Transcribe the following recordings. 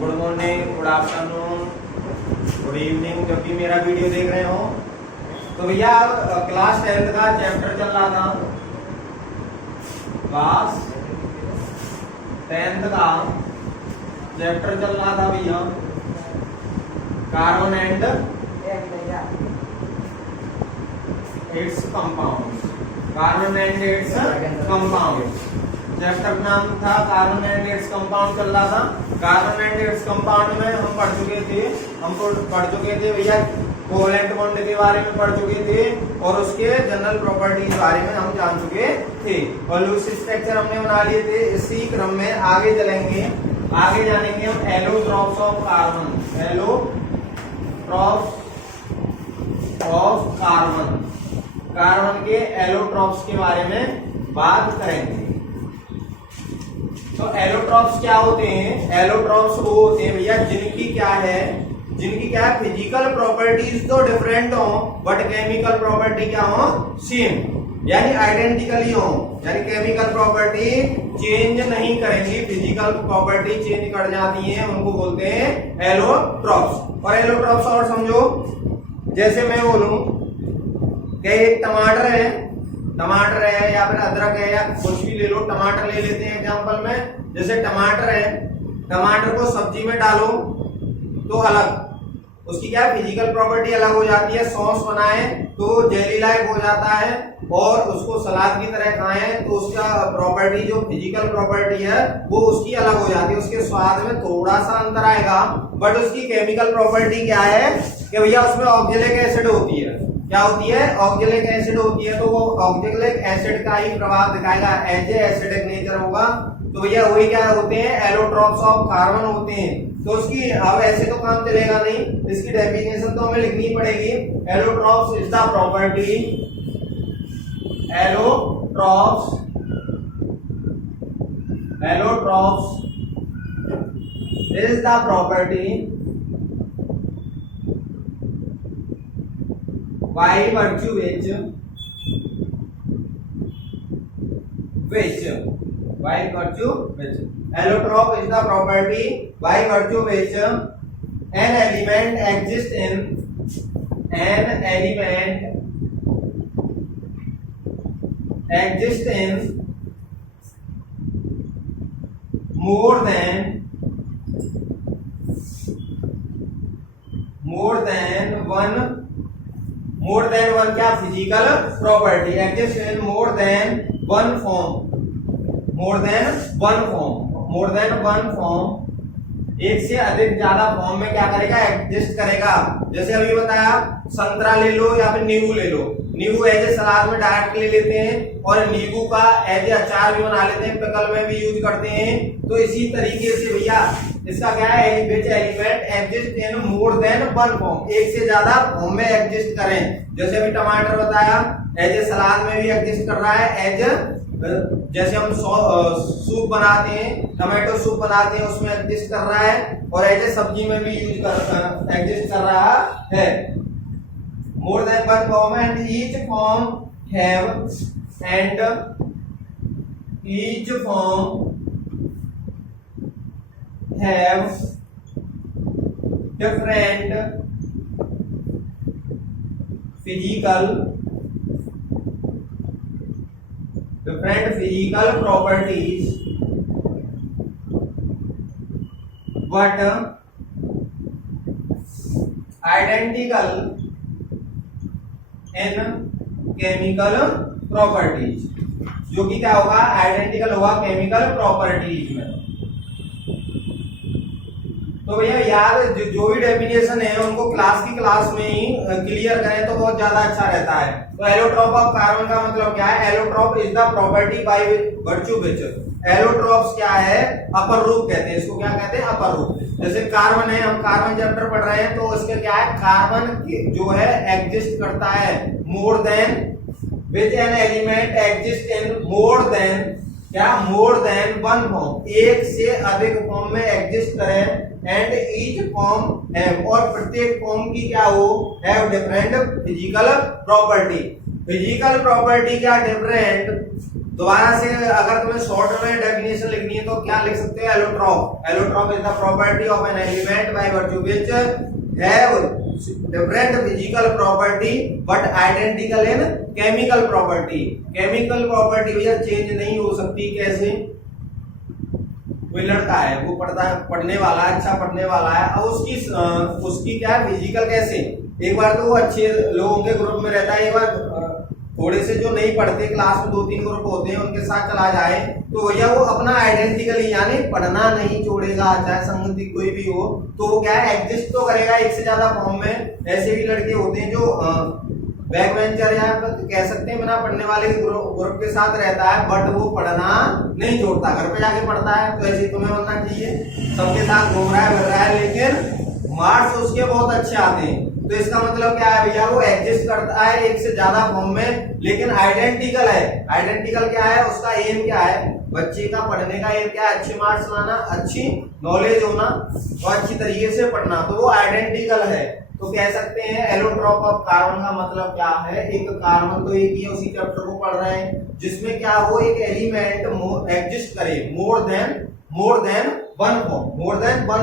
Good morning, good afternoon, good evening, जब भी मेरा वीडियो देख रहे हो। तो भैया क्लास 10th का चैप्टर चल रहा था। क्लास 10th का चैप्टर चल रहा था भैया, carbon and its compound. Carbon and its compound chapter नाम था, कार्बन एंड इट्स कंपाउंड चल रहा था। कार्बन एंड इट्स कंपाउंड में हम पढ़ चुके थे भैया, कोवैलेंट बॉन्ड के बारे में पढ़ चुके थे और उसके जनरल प्रॉपर्टीज के बारे में हम जान चुके थे और लूज स्ट्रक्चर हमने बना लिए थे। इसी क्रम में आगे चलेंगे, आगे जानेंगे हम allotropes of carbon, allotropes of carbon, carbon के एलोट्रॉप्स के बारे में बात करेंगे। तो एलोट्रॉप्स क्या होते हैं? एलोट्रॉप्स वो होते हैं भैया जिनकी क्या है फिजिकल प्रॉपर्टीज तो डिफरेंट हो बट केमिकल प्रॉपर्टी क्या हो, सेम, यानी आइडेंटिकली हो, यानी केमिकल प्रॉपर्टी चेंज नहीं करेंगी, फिजिकल प्रॉपर्टी चेंज कर जाती है, उनको बोलते हैं एलोट्रॉप्स। और एलोट्रॉप्स और समझो, जैसे मैं बोलूं कि एक टमाटर है या फिर अदरक है या कुछ भी ले लो, टमाटर ले लेते हैं एग्जांपल में। जैसे टमाटर है, टमाटर को सब्जी में डालो तो अलग, उसकी क्या फिजिकल प्रॉपर्टी अलग हो जाती है। सॉस बनाए तो जेली लाइक हो जाता है और उसको सलाद की तरह खाएं तो उसका प्रॉपर्टी जो फिजिकल प्रॉपर्टी है वो उसकी अलग हो जाती है। उसके स्वाद में थोड़ा सा अंतर आएगा बट उसकी केमिकल प्रॉपर्टी क्या है कि भैया उसमें ऑक्जेलिक एसिड होती है। क्या होती है? ऑक्जेलिक एसिड होती है। तो वो ऑक्जेलिक एसिड का ही प्रभाव दिखाएगा, एज ए एसिडिक नेचर होगा। तो भैया वही क्या होते हैं, एलोट्रॉप्स ऑफ कार्बन होते हैं। तो उसकी अब ऐसे तो काम चलेगा नहीं, इसकी डेफिनेशन तो हमें लिखनी पड़ेगी। Allotropes is the property, allotropes is the property by virtue which allotrope is the property by virtue which an element exists in more than one क्या physical property, exist in more than one form, एक से अधिक ज्यादा form में क्या करेगा, exist करेगा। जैसे अभी बताया, संतरा ले लो या फिर नींबू ले लो, नींबू एज ए सलाद में डायरेक्ट ले लेते हैं और नींबू का एज ए अचार भी बना लेते हैं, पिकल में भी यूज करते हैं। तो इसी तरीके से भैया इसका क्या है, element exist in more than one form, एक से ज्यादा फॉर्म में एग्जिस्ट करें। जैसे अभी टमाटर बताया, एज ए सलाद में भी एग्जिस्ट कर रहा है, एज जैसे हम सूप बनाते हैं, टमाटो सूप बनाते हैं, उसमें एग्जिस्ट कर रहा है और एज ए सब्जी में भी एग्जिस्ट कर रहा है। More than one form and each form have different physical properties but identical in chemical properties, जो कि क्या होगा, आइडेंटिकल होगा केमिकल प्रॉपर्टीज में। तो भैया यार जो भी डेफिनेशन है उनको क्लास में ही क्लियर करें तो बहुत ज्यादा अच्छा रहता है। तो एलोट्रॉप ऑफ कार्बन का मतलब क्या है? Allotrope is the property by virtue which, allotropes क्या है, अपर रूप कहते हैं इसको। क्या कहते हैं? अपर रूप। जैसे कार्बन है, हम कार्बन चैप्टर पढ़ रहे हैं तो उसके क्या है, कार्बन जो है एग्जिस्ट करता है more than which an element exist in more than one form, एक से अधिक फॉर्म में एग्जिस्ट करें। एंड ईच फॉर्म हैव, और प्रत्येक फॉर्म की क्या हो, have different physical property. Physical property क्या डिफरेंट, दोबारा से अगर तुम्हें शॉर्ट में डेफिनेशन लिखनी है तो क्या लिख सकते हो, allotrope. Allotrope is the property of an element by virtue which have different physical property but identical in chemical property. Chemical property भैया चेंज नहीं हो सकती। कैसे? कोई लड़का है, वो पढ़ने वाला है, अच्छा पढ़ने वाला है, अब उसकी क्या है फिजिकल, कैसे? एक बार तो वो अच्छे लोगों के ग्रुप में रहता है, एक बार थोड़े से जो नहीं पढ़ते, क्लास में 2-3 ग्रुप होते हैं, उनके साथ चला जाए तो भैया वो अपना आइडेंटिकली यानी पढ़ना नहीं छोड़ेगा, चाहे संगति कोई भी हो, तो वो क्या है एग्जिस्ट तो करेगा एक से ज्यादा फॉर्म में। ऐसे भी लड़के होते हैं जो बैक बेंचर या कह सकते हैं बिना पढ़ने वाले ग्रुप के साथ रहता है, बट वो पढ़ना नहीं छोड़ता, घर पे जाके पढ़ता है। तो ऐसे तुम्हें बनना चाहिए, सबके साथ घूम रहा है, फिर रहा है, लेकिन मार्क्स उसके बहुत अच्छे आते हैं। तो इसका मतलब क्या है भैया, वो एग्जिस्ट करता है एक से ज्यादा फॉर्म में, लेकिन आइडेंटिकल है। आइडेंटिकल क्या है, उसका एम क्या है, बच्चे का पढ़ने का एम क्या है, अच्छे मार्क्स लाना, अच्छी नॉलेज होना और अच्छी तरीके से पढ़ना, तो वो आइडेंटिकल है। तो कह सकते हैं एलोट्रॉप ऑफ कार्बन का मतलब क्या है, एक कार्बन तो एक ही है, उसी चैप्टर को पढ़ रहे हैं, जिसमें क्या हो एक एलिमेंट एग्जिस्ट करे मोर than one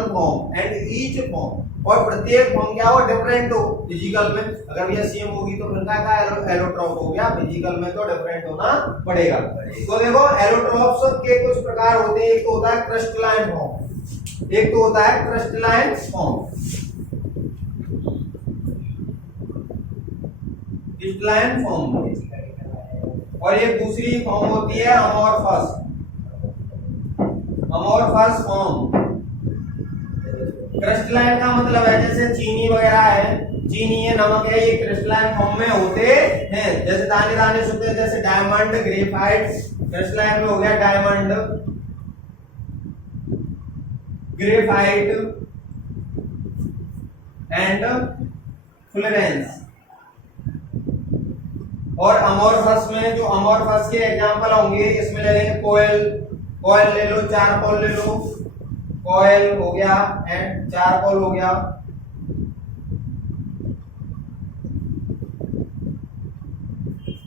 form and each form, और प्रत्येक फॉर्म क्या हो डिफरेंट हो फिजिकल में। अगर ये सेम होगी तो फिर क्या एलोट्रॉप हो गया, फिजिकल में तो डिफरेंट होना पड़ेगा। तो देखो एलोट्रॉप्स के कुछ प्रकार होते हैं, एक तो होता है क्रिस्टलाइन फॉर्म, एक तो होता है क्रिस्टलाइन फॉर्म, क्रिस्टलाइन फॉर्म, और एक दूसरी फॉर्म होती है अमोर्फस फॉर्म। क्रिस्टलाइन का मतलब है जैसे चीनी वगैरह है, चीनी है, नमक है, ये क्रिस्टलाइन फॉर्म में होते हैं। जैसे दाने दाने से होते हैं, जैसे डायमंड, ग्रेफाइट, क्रिस्टलाइन में हो गया डायमंड, ग्रेफाइट एंड फ्लोरेंस। और अमोर्फस में, जो अमोर्फस के एग्जांपल होंगे इसमें ले लेंगे कोयल ले लो, चारकोल ले लो, कोयल हो गया एंड चारकोल हो गया,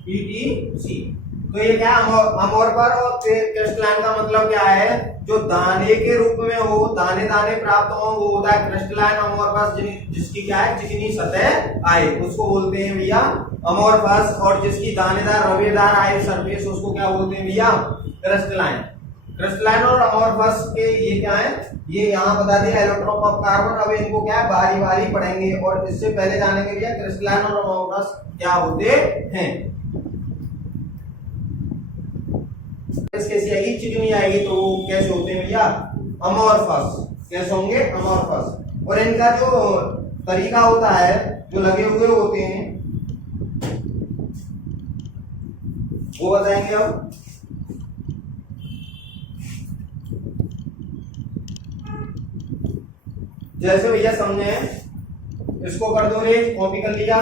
ETC। तो ये क्या अमोर्फस और क्रिस्टलाइन का मतलब क्या है, जो दाने के रूप में हो, दाने दाने प्राप्त हो, वो होता है क्रिस्टलाइन अमोर्फस, जिसकी क्या है चिकनी सतह आए उसको बोलते हैं भैया अमोर्फस, और जिसकी दानेदार रवेदार आए सरफेस उसको क्या बोलते हैं भैया क्रिस्टलाइन। क्रिस्टलाइन और अमोर्फस के ये क्या है, ये यहाँ बता दिया एलोट्रॉप ऑफ कार्बन। अब इनको क्या है बारी बारी पढ़ेंगे, और इससे पहले जानेंगे भैया क्रिस्टलाइन और अमोर्फस क्या होते हैं। कैसी आएगी, चिकनी आएगी, तो कैसे होते हैं भैया अमोर्फस, कैसे होंगे अमोर्फस। और इनका जो तरीका होता है, जो लगे हुए होते हैं वो बताएंगे अब। जैसे भैया समझे, इसको कर दो रे, कॉपी कर लिया,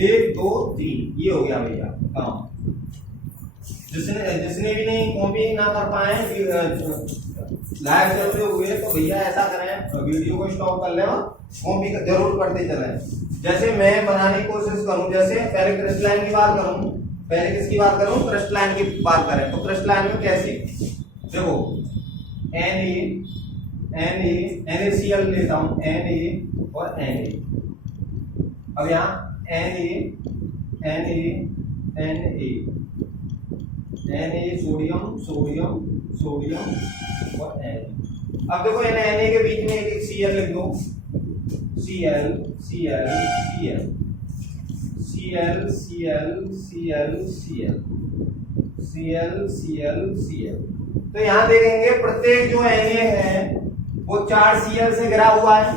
1 2 3, ये हो गया भैया काम। जिसने भी नहीं कॉपी ना कर पाए लाइव चलते हुए, तो भैया ऐसा करें वीडियो को स्टॉप कर ले, कॉपी जरूर करते चलें। जैसे मैं बनाने की कोशिश करूं, जैसे पहले क्रिस्टलाइन की बात करूं, पहले किसकी बात करूं, क्रिस्टलाइन की बात करें। तो क्रिस्टलाइन में कैसे, देखो NaCl लेता हूं, Na और Na। अब यहाँ Na सोडियम और Na। अब देखो Na के बीच में एक Cl लिख दो, Cl। तो यहाँ देखेंगे प्रत्येक जो Na है वो 4 Cl से घिरा हुआ है,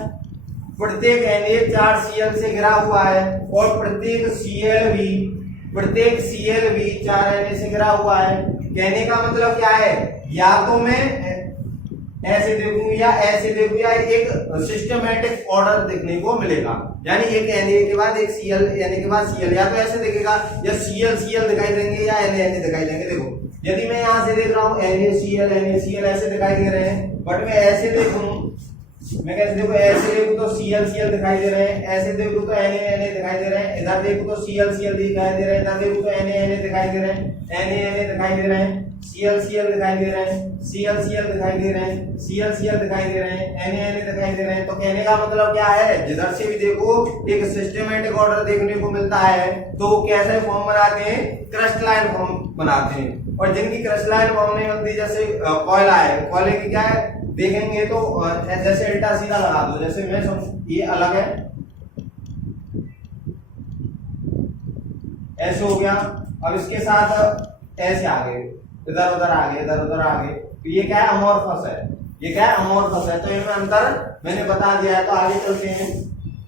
प्रत्येक Na 4 Cl से घिरा हुआ है, और प्रत्येक Cl भी 4 Na से घिरा हुआ है। कहने का मतलब क्या है, या तो मैं ऐसे देखूं या ऐसे देखूं, या एक सिस्टमैटिक ऑर्डर देखने को मिलेगा, यानी एक Na के बाद एक Cl, Na के बाद Cl, या तो ऐसे दिखेगा या Cl दिखाई देंगे या Na दिखाई देंगे। देखो यदि मैं यहां से देख रहा हूं NaCl ऐसे दिखाई दे रहे हैं, बट मैं ऐसे देखूं मैं कैसे देखो, ऐसे देखो तो Cl दिखाई दे रहे हैं, ऐसे देखो तो Na दिखाई दे रहे हैं, इधर देखो तो Cl दिखाई दे रहे हैं, इधर देखो तो Na दिखाई दे रहे हैं, Na दिखाई दे रहे हैं, Cl दिखाई दे रहे हैं, Cl दिखाई दे रहे हैं, Cl दिखाई दे रहे हैं, Na दिखाई दे रहे हैं। तो कहने का मतलब क्या है, जिधर से भी देखो एक सिस्टमैटिक ऑर्डर देखने को मिलता है, तो वो कैसे फॉर्म बनाते हैं, क्रिस्टलाइन फॉर्म बनाते हैं। और जिनकी क्रिस्टलाइन फॉर्म नहीं बनती, जैसे कोयला है, कोयले की क्या है देखेंगे तो जैसे उल्टा सीधा लगा दो, जैसे मैं ये अलग है, ऐसे हो गया, अब इसके साथ ऐसे आगे इधर उधर आगे इधर उधर आगे, तो ये क्या है, अमोर्फस है, ये क्या है, अमोर्फस है। तो इनमें अंतर मैंने बता दिया है। तो आगे चलते हैं,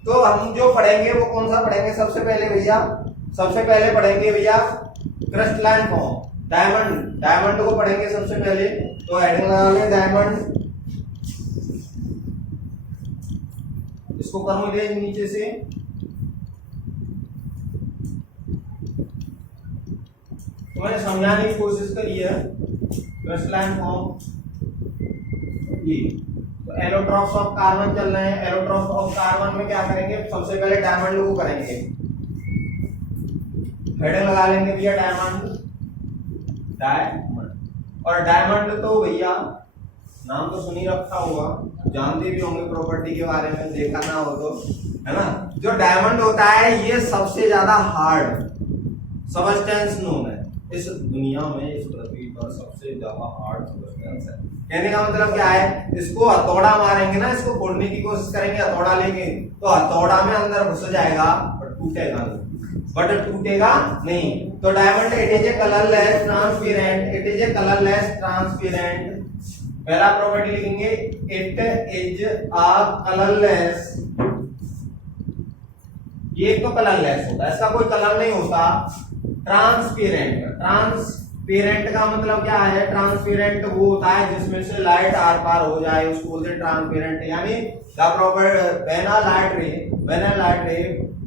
तो हम जो पढ़ेंगे वो कौन सा पढ़ेंगे, सबसे पहले पढ़ेंगे भैया क्रिस्टलाइन फॉर्म, डायमंड को पढ़ेंगे सबसे पहले। तो हेडिंग लगा लें डायमंड, इसको करूंगे नीचे से, तो मैंने समझाने की कोशिश करी है क्रिस्टलाइन फॉर्म ये। तो एलोट्रॉप्स ऑफ कार्बन चल रहे हैं, एलोट्रॉप्स ऑफ कार्बन में क्या करेंगे, सबसे पहले डायमंड को करेंगे, हेडिंग लगा लेंगे भैया डायमंड। और डायमंड तो भैया नाम तो सुनी रखा होगा, जानते भी होंगे प्रॉपर्टी के बारे में, देखा ना हो तो, है ना। जो डायमंड होता है ये सबसे ज्यादा हार्ड सबस्टेंस नोन है इस दुनिया में, इस पृथ्वी पर सबसे ज्यादा हार्ड सबस्टेंस है। कहने का मतलब क्या है, इसको हथौड़ा मारेंगे ना, इसको फोड़ने की कोशिश करेंगे हथौड़ा लेके, तो हथौड़ा में अंदर घुस जाएगा पर टूटेगा नहीं। तो diamond it is a colourless transparent, it is a colourless transparent. पहला प्रॉपर्टी लिखेंगे, इट इज अ कलरलेस, ये तो कलरलेस होता है, इसका कोई कलर नहीं होता। ट्रांसपेरेंट, ट्रांसपेरेंट का मतलब क्या है, ट्रांसपेरेंट वो होता है जिसमें से लाइट आर पार हो जाए, उसको बोलते हैं ट्रांसपेरेंट। यानी the proper when a light रे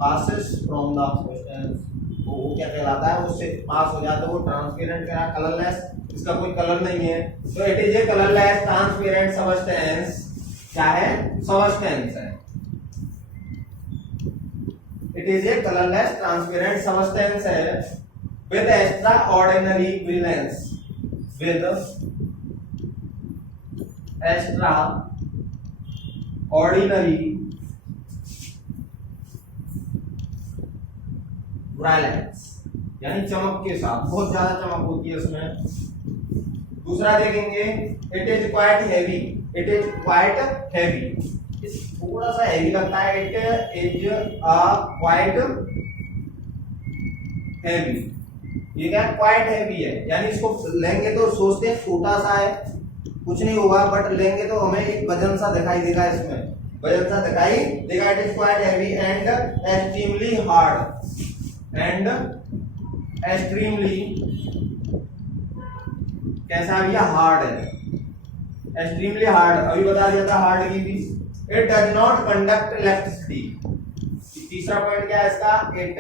passes from the substance, तो वो क्या कहलाता है, उससे पास हो जाता है वो ट्रांसपेरेंट, क्या कलरलेस, इसका कोई कलर नहीं है। तो it is a colourless transparent substance, क्या है, सबस्टेंस है। It is a colourless transparent substance है with extraordinary brilliance, with extraordinary ब्राइलेंस, यानी चमक के साथ, बहुत ज्यादा चमक होती है उसमें। दूसरा देखेंगे, it is quite heavy, it is quite heavy, थोड़ा सा हैवी लगता है, इट इज क्वाइट हैवी, ये क्या क्वाइट हैवी है, यानी इसको लेंगे तो सोचते हैं छोटा सा है, कुछ नहीं होगा, बट लेंगे तो हमें एक वजन सा दिखाई देगा, इसमें वजन सा दिखाई देगा। It is quite heavy and extremely hard, and extremely कैसा भैया, हार्ड है, एक्सट्रीमली हार्ड, अभी बता दिया था हार्ड की भी। It does not conduct electricity, तीसरा पॉइंट क्या है इसका, it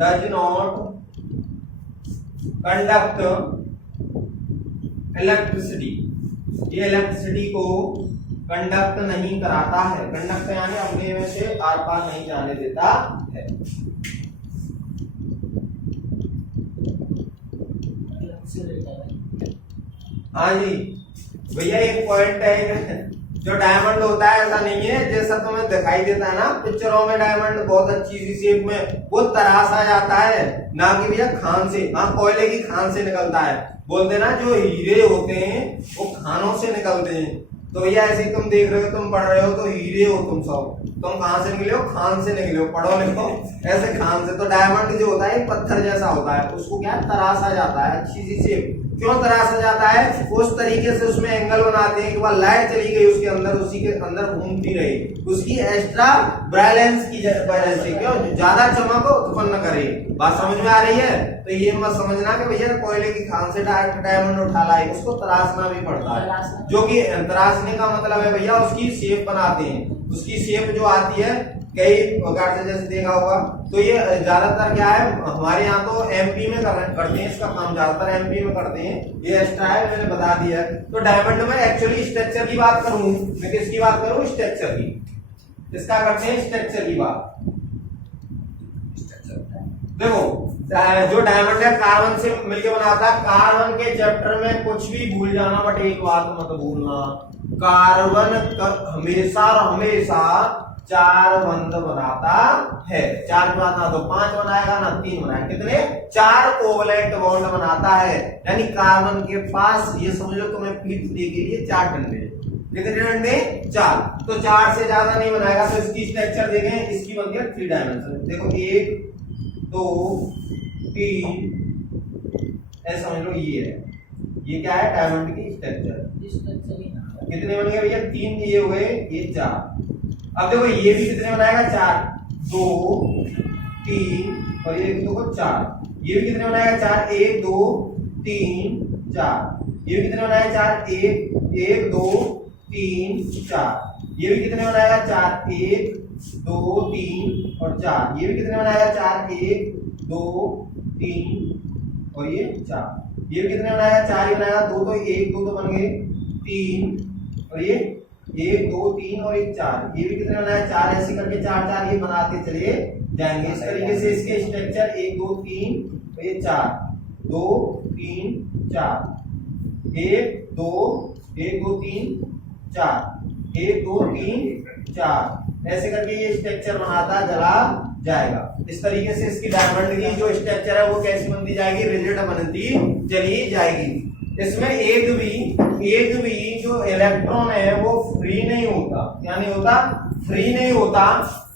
does not conduct electricity, ये इलेक्ट्रिसिटी को कंडक्ट नहीं कराता है, कंडक्ट यानी अपने में से आर पार नहीं जाने देता है। हाँ जी भैया, एक पॉइंट है, जो डायमंड होता है ऐसा नहीं है जैसा तुम्हें दिखाई देता है ना पिक्चरों में, डायमंड बहुत अच्छी सी शेप में वो तराशा जाता है, ना कि भैया खान से, हाँ कोयले की खान से निकलता है, बोलते ना जो हीरे होते हैं वो खानों से निकलते हैं। तो भैया ऐसे ही तुम देख रहे हो, तुम पढ़ रहे हो तो हीरे हो तुम सब, तुम कहां से निकले हो, खान से निकले हो, पढ़ो लिखो ऐसे खान से। तो डायमंड जो होता है पत्थर जैसा होता है, उसको क्या तराशा जाता है, अच्छी सी शेप। क्यों तराशा जाता है, उस तरीके से उसमें एंगल बनाते हैं कि वह लाइट चली गई उसके अंदर, उसी के अंदर घूमती रही, उसकी एक्स्ट्रा ब्राइलेंस की वजह से, क्यों ज्यादा चमक उत्पन्न करे। बात समझ में आ रही है। तो ये मत समझना कि भैया कोयले की खान से डायरेक्ट डायमंड उठा लाए, उसको तराशना भी पड़ता है, जो कि तराशने का मतलब है भैया उसकी शेप बनाते हैं, उसकी शेप जो आती है कई प्रकार से जैसे देखा होगा। तो ये ज्यादातर क्या है, हमारे यहाँ तो एमपी में करते हैं इसका काम, ज्यादातर एमपी में करते हैं। ये एक्स्ट्रा है, मैंने बता दिया है। तो डायमंड में एक्चुअली स्ट्रक्चर की बात करूं मैं, किसकी बात करूं, स्ट्रक्चर की। इसका करते हैं स्ट्रक्चर की बात। देखो जो डायमंड है कार्बन से मिलकर बना था। कार्बन के चैप्टर में कुछ भी भूल जाना, बट एक बात मत भूलना, कार्बन हमेशा और हमेशा 4 बंध बनाता है। 4 बनाता तो 5 बनाएगा ना 3 बनाएगा, कितने 4 कोवलेंट बॉन्ड बनाता है। यानी कार्बन के पास ये समझ लो तुम्हें पीठ के लिए 4 डंडे, कितने डंडे 4। तो 4 से ज्यादा नहीं बनाएगा। तो इसकी स्ट्रक्चर देखें, इसकी बनती है 3 डायमेंशन। देखो 1 2 3 ऐसा समझ लो, ये है, ये क्या है डायमंड की स्ट्रक्चर। कितने बन गए भैया, 3 ये हो गए, ये 4। अब देखो ये भी कितने बनाएगा, 4 2 3 और ये देखो 4। ये भी कितने बनाएगा, 4 1 2 3 4। ये भी कितने बनाएगा, 4 1 2 3 4। ये भी कितने बनाएगा, 4 1 2 3 और 4। ये भी कितने बनाएगा, 4 1 2 3 और ये 4। ये भी कितने बनाएगा, 4 ही बनाएगा, 2 तो 1 2 तो बन गए 3 और ये 1 2 3 और 1 4। ये भी कितने बनाया, 4। ऐसे करके 4 4 ये बनाते चले जाएंगे। इस तरीके से इसके स्ट्रक्चर 1 2 3 और ये 4 2 3 4 1 2 1 2 3 4 1 2 3 4 ऐसे करके ये स्ट्रक्चर बनाता चला जाएगा। इस तरीके से इसकी डायमंड की जो स्ट्रक्चर है वो कैसी बनती जाएगी, रिजिड बनती चली जाएगी। इसमें एक भी जो इलेक्ट्रॉन है वो फ्री नहीं होता। क्या नहीं होता, फ्री नहीं होता।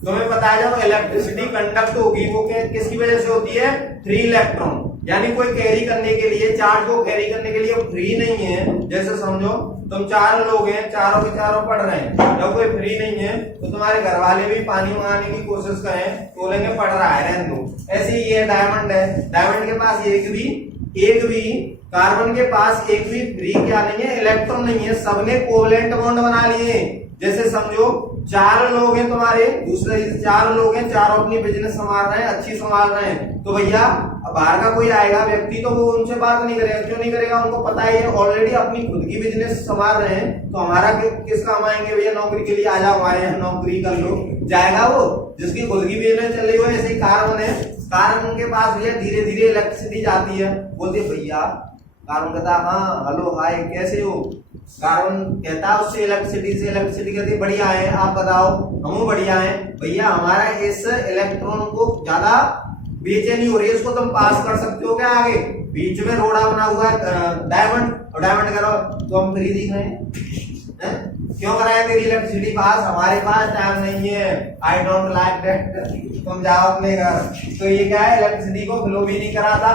तुम्हें पता है जब इलेक्ट्रिसिटी कंडक्ट होगी वो किसकी वजह से होती है, फ्री इलेक्ट्रॉन। यानी कोई कैरी करने के लिए, चार्ज को कैरी करने के लिए फ्री नहीं है। जैसे समझो तुम 4 लोग हैं, चारों के चारों पढ़ रहे हैं, जब कोई फ्री नहीं है तो तुम्हारे घर वाले भी पानी मंगाने की कोशिश करें तो बोलेंगे पढ़ रहा है, रहने दो। ऐसे ही ये डायमंड है, डायमंड के पास एक भी कार्बन के पास एक भी फ्री क्या नहीं है, इलेक्ट्रॉन नहीं है। सबने कोवलेंट बॉन्ड बना लिए। जैसे समझो 4 लोग हैं तुम्हारे, दूसरे 4 लोग हैं, चारों अपनी बिजनेस संभाल रहे हैं, अच्छी संभाल रहे हैं। तो भैया बाहर का कोई आएगा व्यक्ति तो वो उनसे बात नहीं करेगा। क्यों नहीं करेगा, उनको पता ही है ऑलरेडी अपनी खुद की बिजनेस संभाल रहे हैं। तो हमारा किस काम आएंगे भैया, नौकरी के लिए आ जाओ हमारे यहाँ नौकरी कर लो, जाएगा वो जिसकी खुद की बिजनेस चल रही हो। ऐसे ही कार्बन है, कार्बन के पास भैया धीरे धीरे इलेक्ट्रिसिटी जाती है। बोलते भैया, कार्बन कहता हाँ हेलो हाय कैसे हो। कार्बन कहता है उससे इलेक्ट्रिसिटी कहती बढ़िया है, आप बताओ। हम बढ़िया है भैया, हमारा इस इलेक्ट्रॉन को ज्यादा बेचैनी हो रही है, इसको तुम पास कर सकते हो क्या आगे। बीच में रोड़ा बना हुआ है डायमंड, और डायमंड करो तो हम फ्री दिख रहे हैं। क्यों कराया तेरी इलेक्ट्रिसिटी पास, हमारे पास टाइम नहीं है, आई डोंट लाइक दैट, तुम जाओ अपने घर। तो ये क्या है, इलेक्ट्रिसिटी को फ्लो भी नहीं कराता।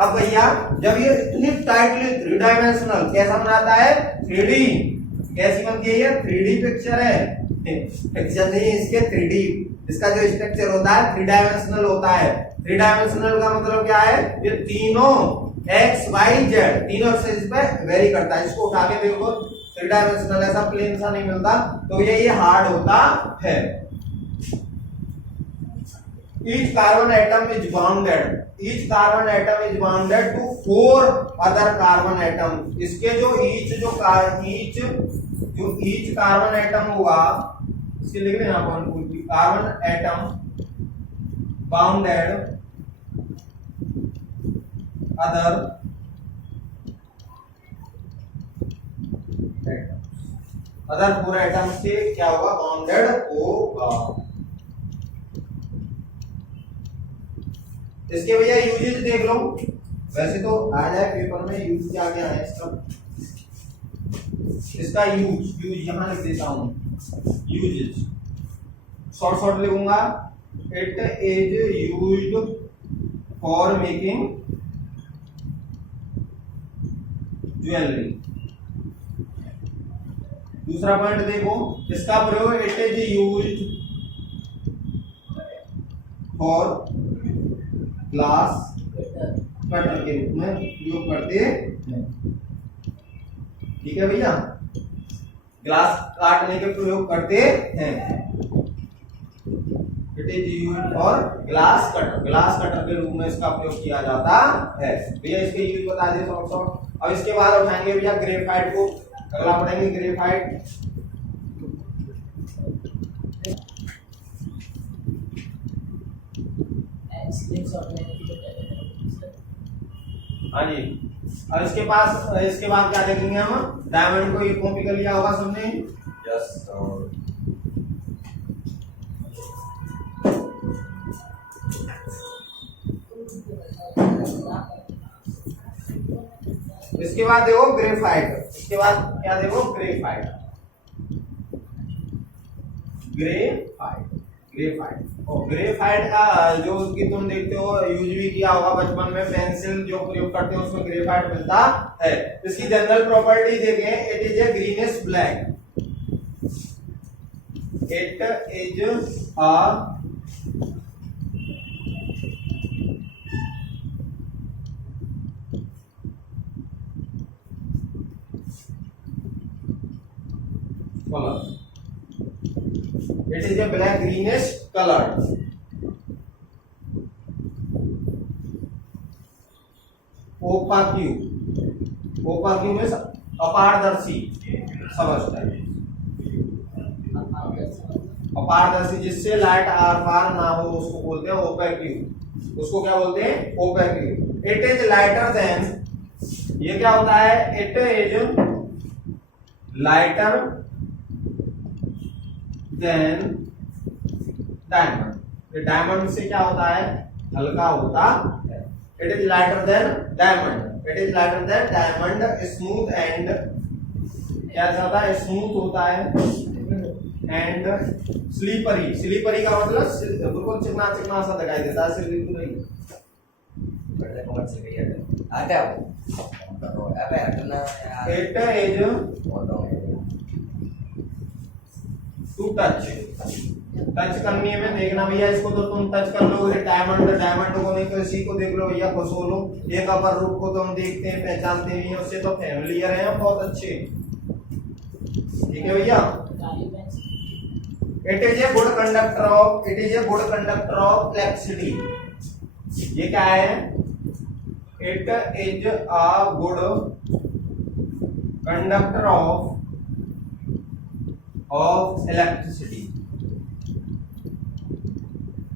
अब भैया जब ये इतनी टाइटली 3 डायमेंशनल कैसा बनाता है, 3D कैसी बनती है, ये 3D पिक्चर है, पिक्चर नहीं इसके 3D। इसका जो स्ट्रक्चर होता है 3 डायमेंशनल होता है। 3 डायमेंशनल का मतलब क्या है, ये तीनों x y z तीनों एक्सिस पे वेरी करता है। इसको उठा के देखो 3 डायमेंशनल, ऐसा प्लेन सा नहीं मिलता। तो ये हार्ड होता है। Each carbon atom is bonded to 4 other carbon atom। इसके जो each कार्बन एटम होगा, इसके लिख रहे हैं आप carbon atom bounded other 4 atom से क्या होगा, बाउंडेड होगा। इसके भैया यूजेज देख लो, वैसे तो आ जाए पेपर में यूज क्या क्या है इसका यूज यहां लिख देता हूं, यूजेज शॉर्ट लिखूंगा। It is used for making jewellery. दूसरा पॉइंट देखो, इसका प्रयोग it is used for glass cutter के रूप में प्रयोग करते हैं। ठीक है भैया, ग्लास काटने के प्रयोग करते हैं। It is used for glass cutter के रूप में इसका प्रयोग किया जाता है। भैया इसके यूज बता दिए शॉर्ट। अब इसके बाद उठाएंगे भैया ग्रेफाइट को, अगला पढ़ेंगे ग्रेफाइट। हाँ जी, अब इसके बाद क्या देखेंगे हम, डायमंड को ये कॉपी कर लिया होगा सबने। Yes sir. इसके बाद देखो ग्रेफाइट, इसके बाद क्या देखो ग्रेफाइट और ग्रेफाइट का जो कि तुम देखते हो यूज भी किया होगा बचपन में, पेंसिल जो प्रयोग करते हो उसमें ग्रेफाइट मिलता है। इसकी जनरल प्रॉपर्टी देखें, it is a greenish black, it is a color, it is a black greenish color। ओपाक्यू में अपारदर्शी, अपारदर्शी जिससे लाइट आर पार ना हो उसको बोलते हैं ओपेक्यू। उसको क्या बोलते हैं, ओपेक्यू। इट इज लाइटर देन, ये क्या होता है, it is lighter than diamond. Diamond से क्या होता है, हल्का होता है। It is lighter than diamond, it is lighter than diamond, smooth and, क्या होता है, स्मूथ होता है एंड स्लीपरी। स्लीपरी का मतलब बिल्कुल चिकना चिकना सा दिखाई देता है, slippery. It is to touch, touch करने में देखना भैया, इसको तो तुम टच कर लोगे डायमंड को, नहीं तो इसी को देख लो भैया, खुश हो लो। एक अपर रूप को तो हम देखते हैं, पहचानते भी हैं, उससे तो फैमिलियर हैं बहुत अच्छे। ठीक है भैया। It is a good conductor of, it is a good conductor of electricity. ये क्या है, it is a good conductor of electricity.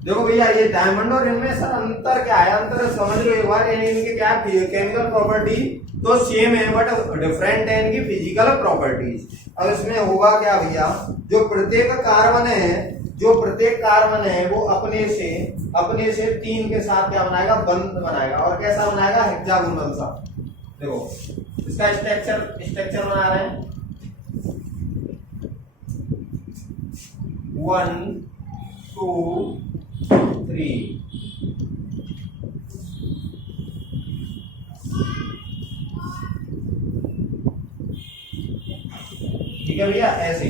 देखो भैया ये डायमंड और इनमें सर अंतर क्या है, अंतर समझ लो एक बार। इनके क्या केमिकल प्रॉपर्टी तो सेम है बट डिफरेंट है इनकी फिजिकल प्रॉपर्टीज। अब इसमें होगा क्या भैया, जो प्रत्येक कार्बन है वो अपने से तीन के साथ क्या बनाएगा, बंध बनाएगा। और कैसा बनाएगा, हेक्सागोनल सा। देखो इसका स्ट्रक्चर बना रहे हैं, 1 2 3। ठीक है भैया, ऐसे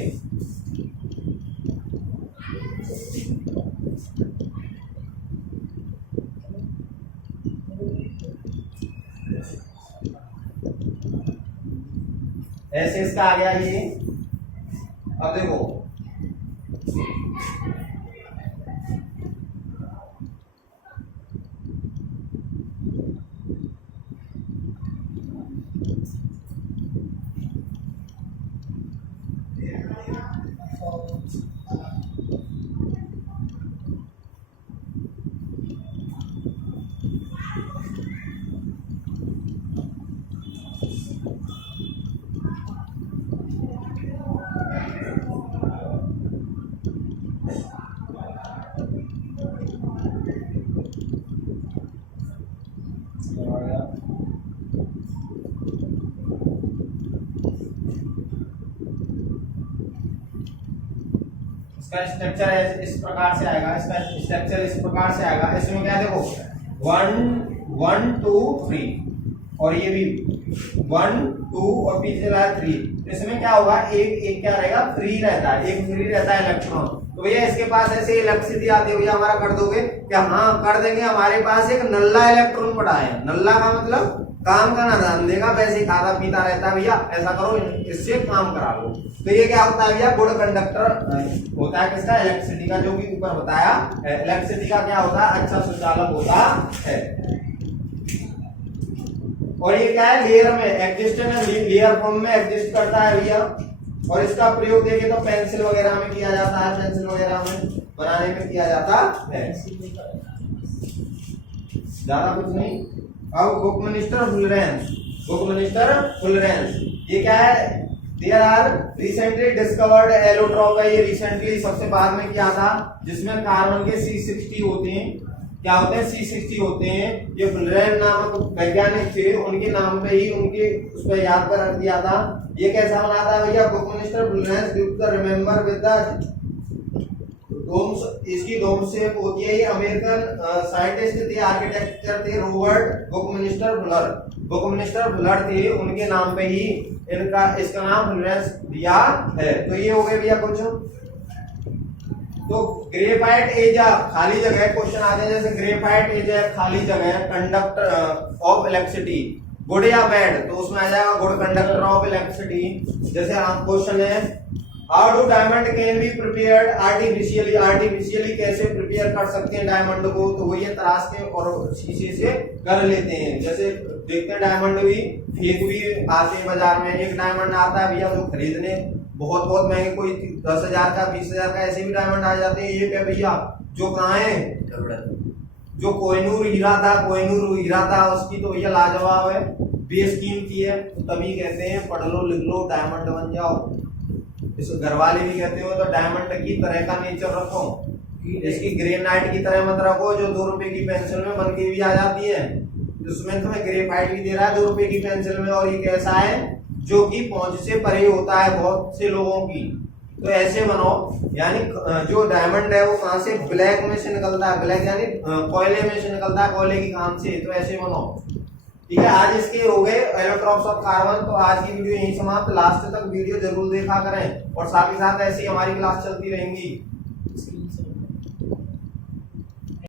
ऐसे इसका आ गया ये। अब देखो इसका स्ट्रक्चर इस प्रकार से आएगा, इसका स्ट्रक्चर इस प्रकार से आएगा। इसमें क्या देखो 1 2 3 और ये भी 1 2 और पीछे रहा 3। इसमें क्या होगा, एक क्या रहेगा, फ्री रहता है, एक फ्री रहता है इलेक्ट्रॉन। तो भैया इसके पास ऐसे इलेक्ट्रिसिटी आती है भैया, हमारा कर दोगे क्या, हाँ कर देंगे। हमारे पास एक नल्ला इलेक्ट्रॉन पड़ा है, नल्ला का मतलब काम का ना ध्यान देगा, वैसे ही खाता पीता रहता है भैया, ऐसा करो इससे काम करा लो। तो ये क्या होता है भैया, गुड कंडक्टर होता है किसका, इलेक्ट्रिसिटी का, जो कि ऊपर बताया इलेक्ट्रिसिटी का क्या होता है, अच्छा सुचालक होता है। और ये क्या है, लेयर में एग्जिस्ट है, लेयर फॉर्म में एग्जिस्ट करता है भैया। और इसका प्रयोग देखें तो पेंसिल वगैरह में किया जाता है, पेंसिल वगैरह में बनाने में किया जाता है, ज्यादा कुछ नहीं। अब बुकमिनिस्टर फुलरेंस, बुकमिनिस्टर फुलरेंस ये क्या है, there are recently discovered allotrope है, ये रिसेंटली सबसे बाद में किया था, जिसमें कार्बन के C60 होते हैं, क्या होते हैं, C60 होते हैं। ये फुलरेन नामक वैज्ञानिक थे, उनके नाम पे ही उनके उस पर याद कर रख दिया था। ये कैसा बना था भैया, Buckminster fullerenes gives the remember with the domes, इसकी डोम शेप होती है। ये अमेरिकन साइंटिस्ट थे, आर्किटेक्चर थे, Robert Buckminster Fuller, Buckminster Fuller थे, उनके नाम पे ही इनका इसका नाम फुलरेंस दिया है। तो ये हो गए भैया कुछ। तो ग्रेफाइट इज अ खाली जगह, क्वेश्चन आते हैं जैसे ग्रेफाइट इज अ खाली जगह कंडक्टर ऑफ इलेक्ट्रिसिटी, गुड या बैड, तो उसमें आ जाएगा गुड कंडक्टर ऑफ इलेक्ट्रिसिटी। जैसे क्वेश्चन है how do diamond can be prepared artificially, artificially कैसे प्रिपेयर कर सकते हैं डायमंड को, तो वो ये तराश के और शीशे से कर लेते हैं। जैसे देखते हैं डायमंड भी फेक भी आते हैं बाजार में, एक डायमंड आता है भैया जो खरीदने बहुत बहुत महंगे, कोई 10,000 का 20,000 का ऐसे भी डायमंड आ जाते हैं। ये क्या भैया, जो कहाँ है, जो कोहिनूर हीरा था, कोहिनूर हीरा था उसकी तो भैया लाजवाब है, बेशकीमती है, तो तभी कहते हैं पढ़ लो लिख लो डायमंड बन जाओ। इसको घर वाले भी कहते हो तो डायमंड की तरह का नेचर रखो, इसकी ग्रेनाइट की तरह मत रखो जो 2 रुपए की पेंसिल में बन के भी आ जाती है। उसमें तुम्हें ग्रेफाइट भी दे रहा है 2 रुपए की पेंसिल में, और ये कैसा है जो कि पहुंच से परे होता है बहुत से लोगों की। तो ऐसे बनाओ, यानी जो डायमंड है वो कहां से, ब्लैक में से निकलता है, ब्लैक यानी कोयले में से निकलता है, कोयले की खान से, तो ऐसे बनाओ। ठीक है, आज इसके हो गए एलोट्रॉप्स ऑफ कार्बन। तो आज की वीडियो यहीं समाप्त, लास्ट तक वीडियो जरूर देखा करें और साथ ही साथ ऐसी हमारी क्लास चलती रहेंगी।